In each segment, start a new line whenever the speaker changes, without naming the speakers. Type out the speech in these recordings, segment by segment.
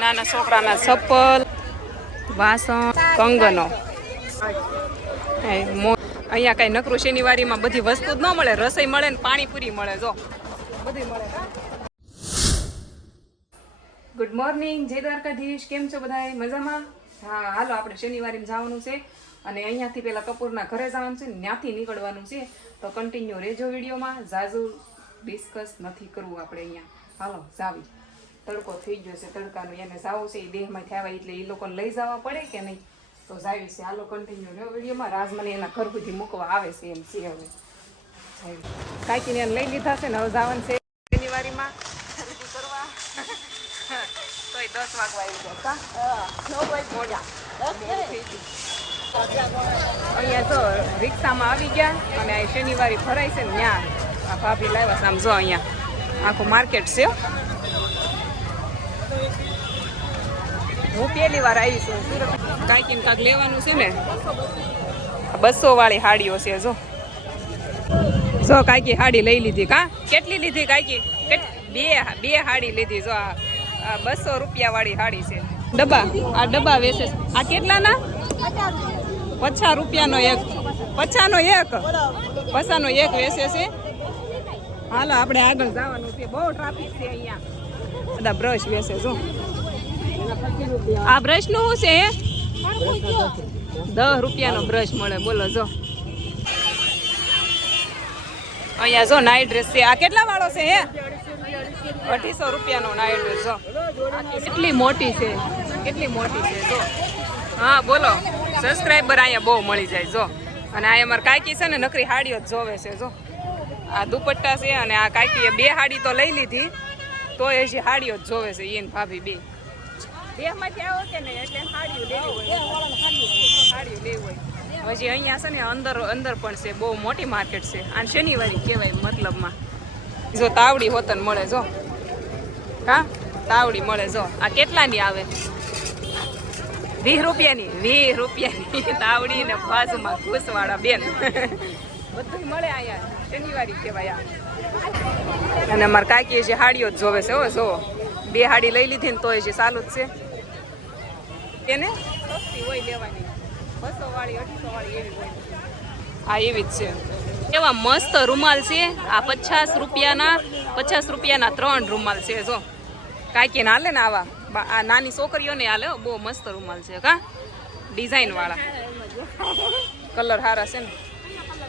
નાના છોકરાના ચપ્પલ, વાસણ, કંગનો. અહીંયા કઈ નકરું શનિવારીમાં બધી વસ્તુ જ ન મળે, રસોઈ મળે ને પાણીપુરી મળે, જો. બધી મળે. ગુડ મોર્નિંગ જય દ્વારકાધીશ. કેમ છો બધા મજામાં? હા, હાલો, આપણે શનિવારે જવાનું છે. અને અહીંયાથી પેલા કપૂરના ઘરે જવાનું છે ત્યાંથી નીકળવાનું છે. તો કન્ટિન્યુ રહેજો વિડીયોમાં. ઝાઝુ ડિસ્કસ નથી કરવું આપણે અહીંયા. હાલો, જાવી. તડકો થઈ ગયો છે તડકાનું એને જાવું છે એ દેહમાં થયા એટલે એ લોકોને લઈ જવા પડે કે નહીં? તો જાવી છે. આલો કન્ટિન્યુ રહ્યો વિડીયોમાં રાજ મને એના ઘર સુધી મૂકવા આવે છે એમ છે હવે. કાંઈકીને એને લઈ લીધા છે ને હવે જવાનું છે ખરીદી કરવા. તોય દસ વાગવા આવી ગયા અહીંયા તો રિક્ષામાં આવી ગયા અને આ શનિવારે ફરાય છે ને ત્યાં. આ ભાભી લાવ્યા છે. આમ જો અહીંયા. આખું માર્કેટ છે હો. પહેલી વાર આવી છું. સુરત કાંઈક લેવાનું છે ને? બસો વાળી હાડીઓ છે જો. જો કાંઈકી હાડી લઈ લીધી. કા? કેટલી લીધી કાંઈકી? બે બે હાડી લીધી. જો આ બસો રૂપિયા વાળી હાડી છે. ડબ્બા? આ ડબ્બા વેચે. આ કેટલાના? પચાસ રૂપિયાનો એક. પછાનો એક? પછાનો એક વેચે છે. હાલો આપણે આગળ જવાનું છે. બહુ ટ્રાફિક છે અહીંયા. બધા બ્રશ બેસે જો. આ બ્રશનું શું છે? દસ રૂપિયાનો બ્રશ મળે, બોલો જો. અહીંયા જો નાઇટ ડ્રેસ છે. આ કેટલા વાળો છે, હે? અઢીસો રૂપિયાનો નાઇટ ડ્રેસ જો. કેટલી મોટી છે? કેટલી મોટી છે, જો. હા, બોલો. સબસ્ક્રાઈબર અહીંયા બહુ મળી જાય, જો. અને આ અમારે કાકી છે ને, નકરી હાડીઓ જ જોવે છે, જો. આ દુપટ્ટા છે અને આ કાકીએ બે હાડી તો લઈ લીધી. તો એ હજી હાડીઓ જ જોવે છે એને ભાભી બે દેહમાંથી આવો કે નહીં? એટલે હાડીઓ લેવી હોય. હાડીઓ લેવી હોય. હજી અહીંયા છે ને અંદર અંદર પણ છે. બહુ મોટી માર્કેટ છે. આ શનિવારી કહેવાય મતલબમાં. જો તાવડી હોતન મળે જો. હા? તાવડી મળે જો. આ કેટલાની આવે? વીસ રૂપિયાની? વીસ રૂપિયાની. તાવડી ને બાજુમાં ઘૂસવાળા બેન. બધું મળે અહીંયા. શનિવારી કહેવાય આ. અને અમારે કાકી જે હાડીઓ જ જોવે છે હો જો બે હાડી લઈ લીધી ને તોય જે સારું જ છે. એને? સસ્તી હોય લેવાની. બસો વાળી અઢીસો વાળી એવી હોય. આ એવી જ છે. એવા મસ્ત રૂમાલ છે. આ પચાસ રૂપિયાના પચાસ રૂપિયાના ત્રણ રૂમાલ છે જો. કાંઈક હાલે ને આવા. આ નાની છોકરીઓને હાલે બહુ મસ્ત રૂમાલ છે કા? ડિઝાઇનવાળા કલર સારા છે ને.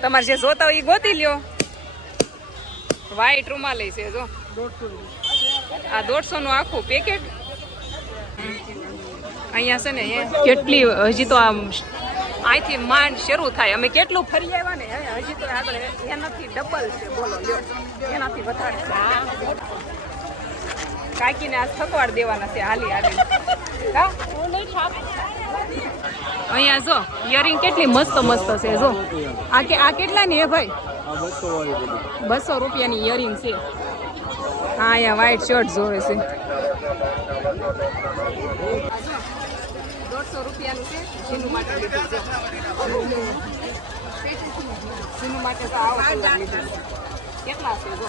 તમારે જે જોતા હોય એ ગોતી લ્યો. વ્હાઈટ રૂમાલ છે, જો. આ દોઢસો નું આખું પેકેટ અહીંયા છે ને કેટલી, હજી તો આમ અહીંથી માંડ શરૂ થાય. અમે કેટલું ફરી આવ્યા ને હજી તો આગળ એનાથી ડબલ છે, બોલો એનાથી વધારે કાકીને આ થકવાડ દેવાના છે, હાલી હાલી. અહીંયા જો ઇયરિંગ કેટલી મસ્ત મસ્ત છે, જો. આ કે આ કેટલાની હે ભાઈ? બસો રૂપિયાની ઇયરિંગ છે. હા અહીંયા વ્હાઈટ શર્ટ જોવે છે. દોઢસો રૂપિયાનું છે. જીનું માટે લીધું માટે તો આવો કલર લીધો છે. કેટલા છે જો?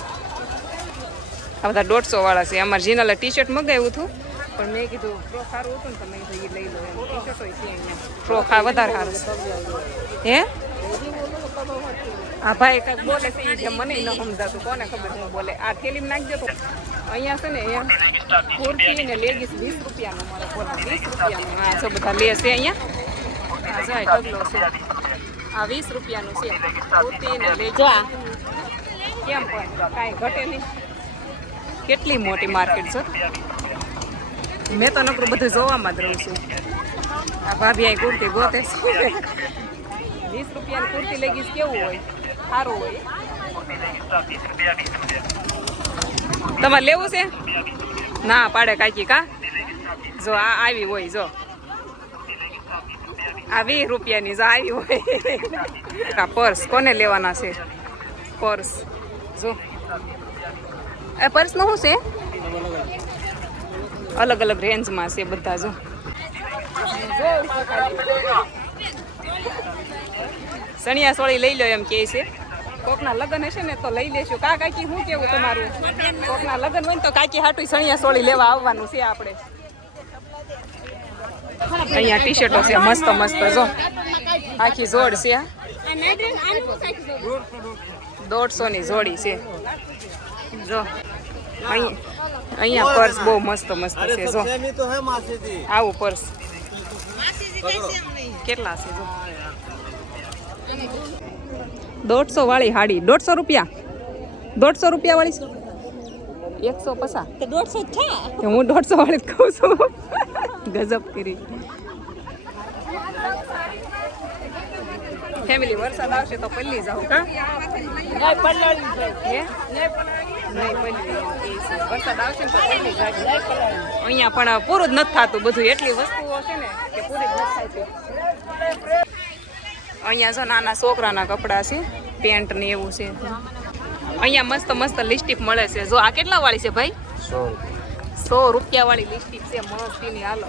આ બધા દોઢસો વાળા છે. અમારે જીનાલે ટી શર્ટ મગાવ્યું હતું. પણ મેં કીધું ફ્રો સારું હતું ને તમે કીધું એ લઈ લો. ટી શર્ટો છે અહીંયા. ફ્રો ખા વધારે સારું હે? આ ભાઈ કાંઈક બોલે છે એ મને ન સમજાતું, કોને ખબર હું બોલે. આ થેલીમાં નાખજો તો અહીંયા છે ને અહીંયા કુર્તી ને લેગીસ વીસ રૂપિયાનો મારો બોલો વીસ રૂપિયાનો. હા જો બધા લે છે અહીંયા. જાય ઢગલો છે. આ વીસ રૂપિયાનું છે. કુર્તી ને લેગીસ કેમ પણ કાંઈ ઘટે નહીં. કેટલી મોટી માર્કેટ છે. મેં તો નકરું બધું જોવામાં જ રહું છું. આ ભાભી અહીં કુર્તી ગોતે વીસ રૂપિયાની કુર્તી લેગીસ કેવું હોય? સારું હોય. તમારે લેવું છે? ના, પાડે કાકી કા? જો, આ આવી હોય, જો. આ વીસ રૂપિયાની જો આવી હોય. આ પર્સ કોને લેવાના છે? પર્સ. જો. એ પર્સનું શું છે? અલગ અલગ રેન્જમાં છે બધા, જો. સણિયા સોળી લઈ લો એમ કે છે. કોકના લગ્ન હશે ને તો લઈ લેશું કા કાકી શું કેવું તમારું? કોકના લગ્ન હોય ને તો કાકી હાટું સણિયા સોળી લેવા આવવાનું છે આપણે. અહીંયા ટી શર્ટો છે મસ્ત મસ્ત જો. આખી જોડ છે દોઢસો ની જોડી છે. જો. અહીંયા પર્સ બહુ મસ્ત મસ્ત છે જો. આવું પર્સ. કેટલા છે જો? દોઢસો વાળી હાડી. દોઢસો રૂપિયા. દોઢસો રૂપિયા વાળી એકસો પસા
દોઢસો છ
હું દોઢસો વાળી જ કહું છું. ગજબ કરી. ફેમિલી વરસાદ આવશે તો પલ્લી જાવ કા? નહીં પલ્લી. વરસાદ આવશે ને તો પલ્લી જાજો. અહીંયા પણ પૂરું જ નથી થતું. બધું એટલી વસ્તુઓ છે ને કે પૂરી જ નથી થતી. અહીંયા જો નાના છોકરાના કપડાં છે પેન્ટ ને એવું છે. અહીંયા મસ્ત મસ્ત લિપસ્ટિક મળે છે. જો આ કેટલા વાળી છે ભાઈ? સો રૂપિયા. વાળી લિપસ્ટિક છે મસ્તીની હાલો.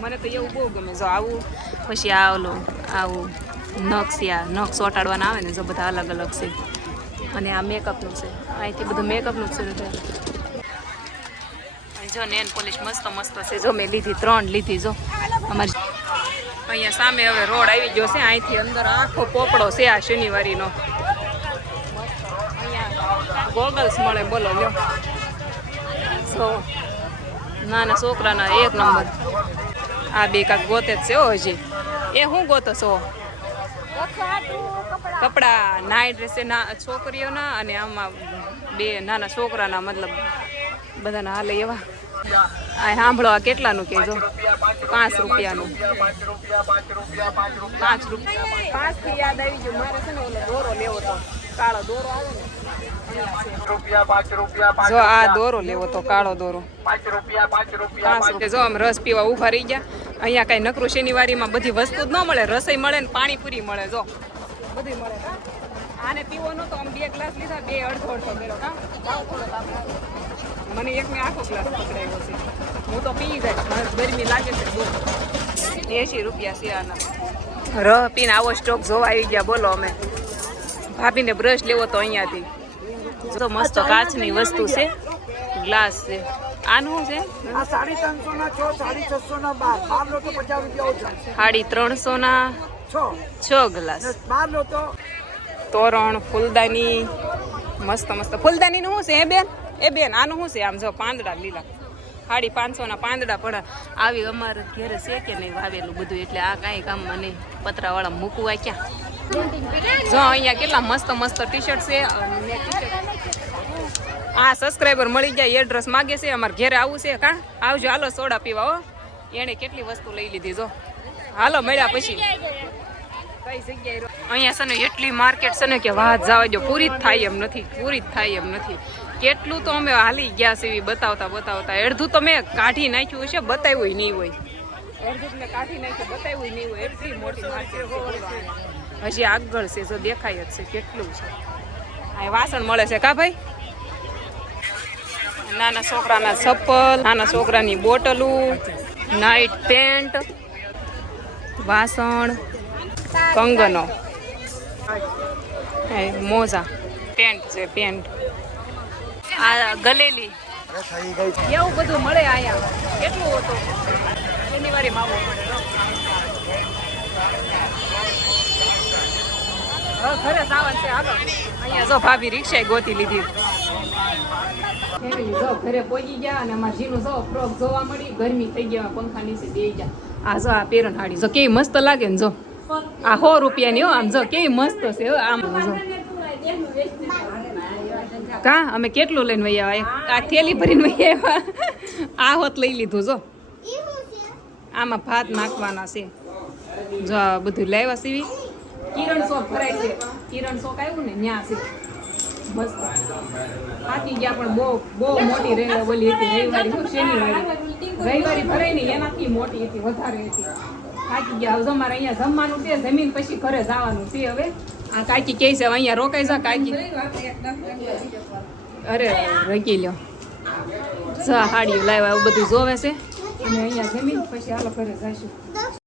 મને તો એવું બહુ ગમે. જો આવું પછી આ ઓલું આવું નખ છે આ નખ ચોંટાડવાના આવે ને જો બધા અલગ અલગ છે. અને આ મેકઅપનું છે. અહીંથી બધું મેકઅપનું જ છે જો નેન પોલિશ મસ્ત મસ્ત છે. જો મેં લીધી ત્રણ લીધી જો. અમારી અહીંયા સામે હવે રોડ આવી ગયો છે, અહીંથી અંદર આખો પોપડો છે આ શનિવારીનો. અહીંયા ગોગલ્સ મળે, બોલો લ્યો. સો, નાના છોકરાના એક નંબર. આ બે કાંક ગોતે જ છે હજી. એ હું ગોતો છો? કપડા. નાઇટ ડ્રેસે ના, છોકરીઓના અને આમાં બે નાના છોકરાના, મતલબ બધાના હાલે એવા. આ સાંભળો આ કેટલાનું કહેજો? પાંચ રૂપિયાનું. પાંચ રૂપિયા. પાંચથી યાદ આવી ગયું. દોરો લેવો તો. કાળો દોરો આવે ને જો આ દોરો લેવો તો, કાળો દોરો. પાંચ રૂપિયા. જો આમ રસ પીવા ઊભા રહી ગયા. અહીંયા કઈ નકરું શનિવારીમાં બધી વસ્તુ જ ન મળે. રસોઈ મળે ને પાણીપુરી મળે, જો. બધી મળે આને પીવાનો તો આમ બે ગ્લાસ લીધા, બે અડધો અડધો કર્યો કા મને એકને આખો ગ્લાસ પકડાયો છે. હું તો પી જાય. મને ગરમી લાગે છે બહુ. એસી રૂપિયા સિયાના રહ પીને આવો સ્ટોક જોવા આવી ગયા બોલો અમે. ભાભીને બ્રશ લેવો તો અહીંયાથી. તો મસ્ત કાચની વસ્તુ છે. ગ્લાસ છે. આનું છે?
સાડી ત્રણસો ના છ સાડી છસો ના બાર. બાર લો તો પચાસ રૂપિયા
સાડી ત્રણસો ના
છ.
છ ગ્લાસ
બાર લો તો
તોરણ ફૂલદાની મસ્ત મસ્ત. ફૂલદાની નું શું છે એ બેન? એ બેન આનું શું છે? આમ જો પાંદડા લીલા. સાડી પાંચસો ના પાંદડા પડા. આવી અમારે ઘેરે છે કે નહીં વાવેલું બધું, એટલે આ કાંઈ કામમાં નહીં પતરાવાળા મૂકવા ક્યાં જો અહીંયા કેટલા મસ્ત મસ્ત ટી શર્ટ છે. આ સબસ્ક્રાઈબર મળી જાય એડ્રેસ માગે છે, અમારે ઘેરે આવું છે. કા? આવજો, હાલો, સોડા પીવા, હો. એણે કેટલી વસ્તુ લઈ લીધી, જો. હાલો, મળ્યા પછી? અહીંયા છે ને એટલી માર્કેટ છે ને કે વાત જવા જો પૂરી જ થાય એમ નથી, પૂરી જ થાય એમ નથી. કેટલું તો અમે હાલી ગયા છે એવી બતાવતા બતાવતા. અડધું તો મેં કાઢી નાખ્યું હશે, બતાવ્યું નહીં હોય. છે. હજી આગળ છે, જો દેખાય જ છે કેટલું છે. આ વાસણ મળે છે કા ભાઈ? નાના છોકરાના ચપ્પલ, નાના છોકરાની બોટલું નાઇટ પેન્ટ વાસણ, કંગનો. મોજા. પેન્ટ છે પેન્ટ આ ગલેલી. એવું બધું મળે અહીંયા. કેટલું હતું? શનિવારે માવો પડે ઘરે સાવન છે હાલો. અહીંયા જો ભાભી રિક્ષાએ ગોતી લીધી. જો ઘરે પહોંચી ગયા અને અમારા જીનું જો ફ્રોક જોવા મળી ગરમી થઈ ગયા પંખા નીચે બેસી ગયા. આ જો આ પેરણ હાડી જો કેવી મસ્ત લાગે ને જો. આ સો રૂપિયાની હો આમ જો કેવી મસ્ત છે હો આમ જો. કા? અમે કેટલું લઈને વહી આવ્યા? આ થેલી ભરીને વહી આવ્યા? આ હોત લઈ લીધું, જો. આમાં ભાત નાખવાના છે. જો બધું લાવ્યા સીવી. કિરણ શોપ ભરાય છે. કિરણ શોખ આવ્યું ને, ન્યા છે. મસ્ત. થાકી ગયા પણ બહુ બહુ મોટી રહે ઓલી હતી. રવિવારી શું શનિવારી? રવિવારી ભરાય ને એનાથી મોટી હતી, વધારે હતી. થાકી ગયા. હવે અમારે અહીંયા જમવાનું છે, જમીન પછી ઘરે જવાનું છે હવે. આ કાકી કહે છે અહીંયા રોકાઈ જા કાકી. અરે રોકી લ્યો. જા હાડી લાવ્યા, એવું બધું જોવે છે. અને અહીંયા જમીન, પછી હાલો ઘરે જઈશું.